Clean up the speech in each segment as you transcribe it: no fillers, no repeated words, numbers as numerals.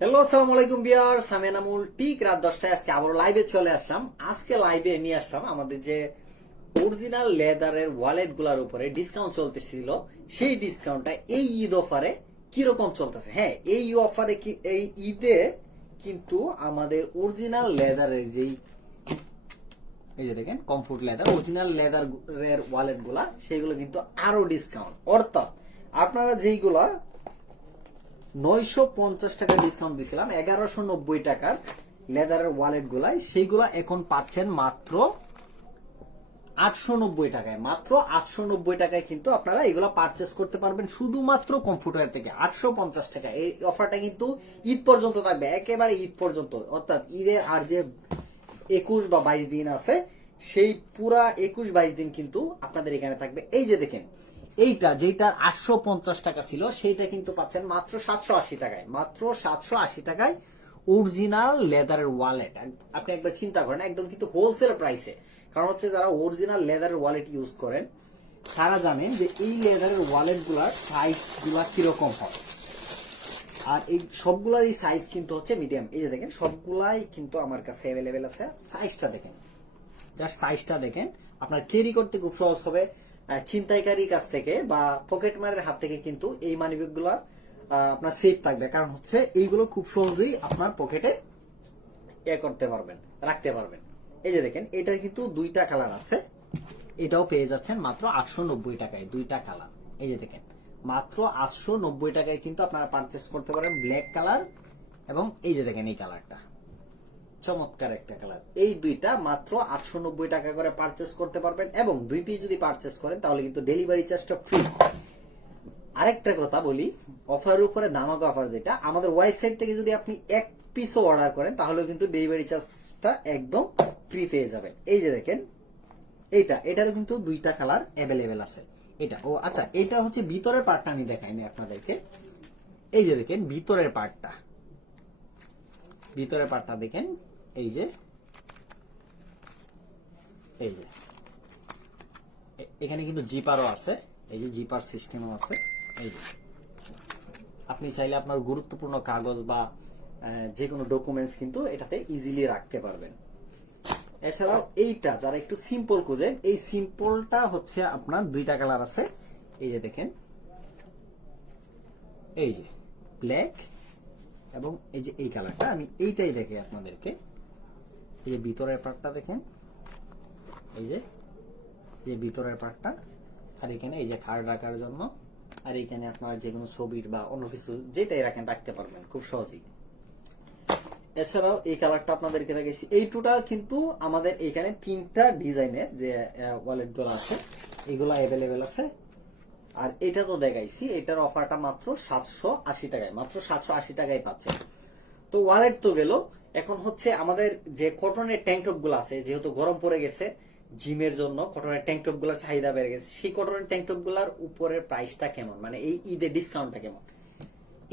Hello, আসসালামু আলাইকুম viewers, আমি এনামুল। ঠিক রাত 10টায় আজকে আবার লাইভে চলে আসলাম। আজকে লাইভে নিয়ে আসলাম আমাদের যে অরিজিনাল লেদারের ওয়ালেট গুলার উপরে ডিসকাউন্ট চলতেছিল, সেই ডিসকাউন্টটা এই ঈদ অফারে কিরকম চলতেছে। হ্যাঁ, এই অফারে কি এই ঈদে কিন্তু আমাদের অরিজিনাল লেদারের যেই এই যে দেখেন কমফোর্ট লেদার অরিজিনাল লেদার এর ওয়ালেট গুলা, সেইগুলো কিন্তু আরো ডিসকাউন্ট। অর্থাৎ আপনারা যেইগুলা 950 টাকা ডিসকাউন্ট দিছিলাম 1190 টাকার লেদারের ওয়ালেট গুলাই, সেইগুলা এখন পাচ্ছেন মাত্র 890 টাকায়। মাত্র 890 টাকায় কিন্তু আপনারা এগুলা পারচেস করতে পারবেন শুধুমাত্র কম্পিউটার থেকে। 850 টাকা এই অফারটা কিন্তু ঈদ পর্যন্ত থাকবে, একেবারে ঈদ পর্যন্ত। অর্থাৎ ঈদের আর যে 21 বা 22 দিন আছে, সেই পুরা 21-22 দিন কিন্তু আপনাদের এখানে থাকবে। এই যে দেখেন, এইটা যেটা 850 টাকা ছিল, সেইটা কিন্তু পাচ্ছেন মাত্র 780 টাকায়। মাত্র 780 টাকায় অরিজিনাল লেদারের ওয়ালেট। আপনি একবার চিন্তা করেন, একদম কিন্তু হোলসেল প্রাইসে। কারণ হচ্ছে যারা অরিজিনাল লেদারের ওয়ালেট ইউজ করেন তারা জানেন যে এই লেদারের ওয়ালেট গুলার সাইজ গুলা কিরকম হয়। আর এই সবগুলারই সাইজ কিন্তু হচ্ছে মিডিয়াম। এই যে দেখেন, সবগুলাই কিন্তু আমার কাছে অ্যাভেলেবেল আছে। সাইজটা দেখেন, জাস্ট সাইজটা দেখেন, আপনার ক্যারি করতে খুব সহজ হবে। ছিনতাইকারীর কাছ থেকে বা পকেট মারের হাত থেকে কিন্তু এই মানিব্যাগ গুলা আপনার সেফ থাকবে। কারণ হচ্ছে এইগুলো খুব সহজেই আপনার পকেটে করতে পারবেন, রাখতে পারবেন। এই যে দেখেন, এটার কিন্তু দুইটা কালার আছে। এটাও পেয়ে যাচ্ছেন মাত্র 890 টাকায়, দুইটা কালার। এই যে দেখেন, মাত্র 890 টাকায় কিন্তু আপনারা পারচেস করতে পারেন ব্ল্যাক কালার এবং এই যে দেখেন এই কালারটা, চমৎকার একটা কালার। এই দুইটা মাত্র 890 টাকা করে পারচেস করতে পারবেন। এবং 2 পিস যদি পারচেস করেন তাহলে কিন্তু ডেলিভারি চার্জটা ফ্রি। আরেকটা কথা বলি, অফারের উপরে ধামাকা অফার, যেটা আমাদের ওয়েবসাইট থেকে যদি আপনি 1 পিসও অর্ডার করেন তাহলেও কিন্তু ডেলিভারি চার্জটা একদম ফ্রি পেয়ে যাবেন। এই যে দেখেন, এটারও কিন্তু দুইটা কালার অ্যাভেলেবেল আছে। এটা আচ্ছা, এটা হচ্ছে ভিতরের পার্টটা আমি দেখাইনি আপনাদেরকে। এই যে দেখেন ভিতরের পার্টটা, দেখেন। এই যে এখানে কিন্তু জিপারও আছে। এই যে জিপার সিস্টেমও আছে। এই যে আপনি চাইলে আপনার গুরুত্বপূর্ণ কাগজ বা যে কোনো ডকুমেন্টস কিন্তু এটাতে ইজিলি রাখতে পারবেন। এছাড়াও এইটা যারা একটু সিম্পল খুঁজেন, এই সিম্পলটা হচ্ছে আপনার দুইটা কালার আছে। এই যে দেখেন, এই যে ব্ল্যাক এবং এই যে এই কালারটা। আমি এইটাই দেখে আপনাদেরকে। এই যে ভিতরের পার্টটা দেখেন, এই যে ভিতরের পার্টটা। আর এখানে এই যে কার্ড রাখার জন্য, আর এখানে আপনারা যে কোনো ছবির বা অন্য কিছু যেটাই রাখেন রাখতে পারবেন খুব সহজেই। এছাড়াও এই কালারটা আপনাদেরকে দেখাইছি। এই টোটাল কিন্তু আমাদের এখানে 3টা ডিজাইনের যে ওয়ালেট গুলো আছে এগুলো অ্যাভেলেবেল আছে। আর এটা তো দেখাইছি, এটার অফারটা মাত্র 780 টাকায়, মাত্র 780 টাকায় পাচ্ছেন। তো ওয়ালেট তো গেল, এখন হচ্ছে আমাদের যে কটনের ট্যাঙ্ক টপ গুলো আছে, যেহেতু গরম পড়ে গেছে, জিমের জন্য কটনের ট্যাঙ্ক টপ গুলোর চাহিদা বেড়ে গেছে। সেই কটনের ট্যাঙ্ক টপ গুলার উপরের প্রাইসটা কেমন, মানে এই ঈদে ডিসকাউন্টটা কেমন।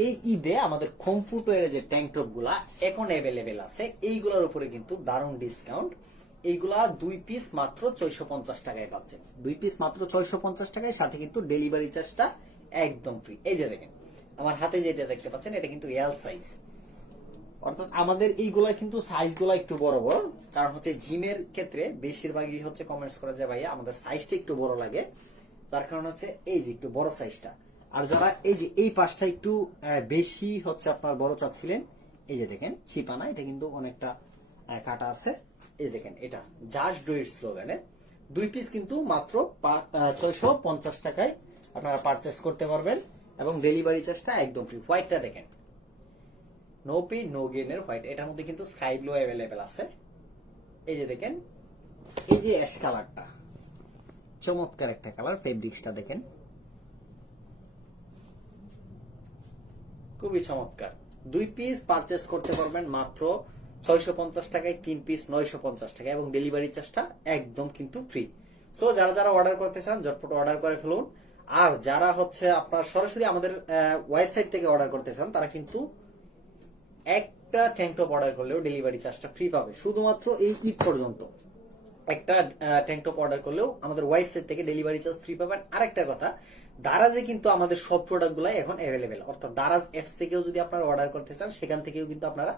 এই ঈদে আমাদের কমফোর্টের যে ট্যাঙ্ক টপ গুলা এখন অ্যাভেলেবেল আছে, এইগুলোর উপরে কিন্তু দারুণ ডিসকাউন্ট। এইগুলা 2 পিস মাত্র 650 টাকায় পাচ্ছেন। 2 পিস মাত্র 650 টাকায়, সাথে কিন্তু ডেলিভারি চার্জটা একদম ফ্রি। এই যে দেখেন, আমার হাতে যেটা দেখতে পাচ্ছেন এটা কিন্তু এল সাইজ। অর্থাৎ আমাদের এইগুলা কিন্তু সাইজ গুলা একটু বড় বড়। কারণ হচ্ছে জিমের ক্ষেত্রে বেশিরভাগই হচ্ছে কমেন্টস করা যায় ভাইয়া আমাদের সাইজটা একটু বড় লাগে, তার কারণ হচ্ছে এই যে একটু বড় সাইজটা। আর যারা এই যে এই পাশটা একটু বেশি হচ্ছে আপনার বড় চাচ্ছিলেন, এই যে দেখেন চিপানা, এটা কিন্তু অনেকটা কাটা আছে। এই দেখেন, এটা জাস্ট ডু ইট স্লোগানে 2 পিস কিন্তু মাত্র 650 টাকায় আপনারা পারচেস করতে পারবেন এবং ডেলিভারি চার্জটা একদম ফ্রি। হোয়াইটটা দেখেন, নো পে নো গেইনের হোয়াইট। এটার মধ্যে কিন্তু স্কাই ব্লু অ্যাভেলেবেল আছে। এই যে দেখেন, এই যে অ্যাশ কালারটা, চমৎকার একটা কালার। ফেব্রিক্সটা দেখেন, খুবই চমৎকার। 2 পিস পারচেস করতে পারবেন মাত্র 650 টাকায়, 3 পিস 950 টাকা এবং ডেলিভারি চার্জটা একদম কিন্তু ফ্রি। সো যারা যারা অর্ডার করতে চান ঝটপট অর্ডার করে ফেলুন। আর যারা হচ্ছে আপনার সরাসরি আমাদের ওয়েবসাইট থেকে অর্ডার করতে চান তারা কিন্তু একটা ট্যাঙ্ক টপ অর্ডার করলেও ডেলিভারি চার্জটা ফ্রি পাবে শুধুমাত্র এই ঈদ পর্যন্ত। একটা ট্যাঙ্ক টপ অর্ডার করলেও আমাদের ওয়েবসাইট থেকে ডেলিভারি চার্জ ফ্রি পাবেন। আরেকটা কথা, দারাজে কিন্তু আমাদের সব প্রোডাক্টগুলাই এখন অ্যাভেলেবেল, অর্থাৎ দারাজ অ্যাপস থেকেও যদি আপনারা অর্ডার করতে চান সেখান থেকেও কিন্তু আপনারা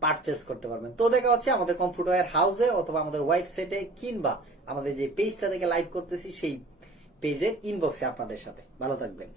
পারচেস করতে পারবেন। তো দেখা হচ্ছে আমাদের কম্পিউটার হাউসে অথবা আমাদের ওয়েবসাইটে, কিংবা আমাদের যে পেজটা থেকে লাইভ করতেছি সেই পেজের ইনবক্সে আপনাদের সাথে। ভালো থাকবেন।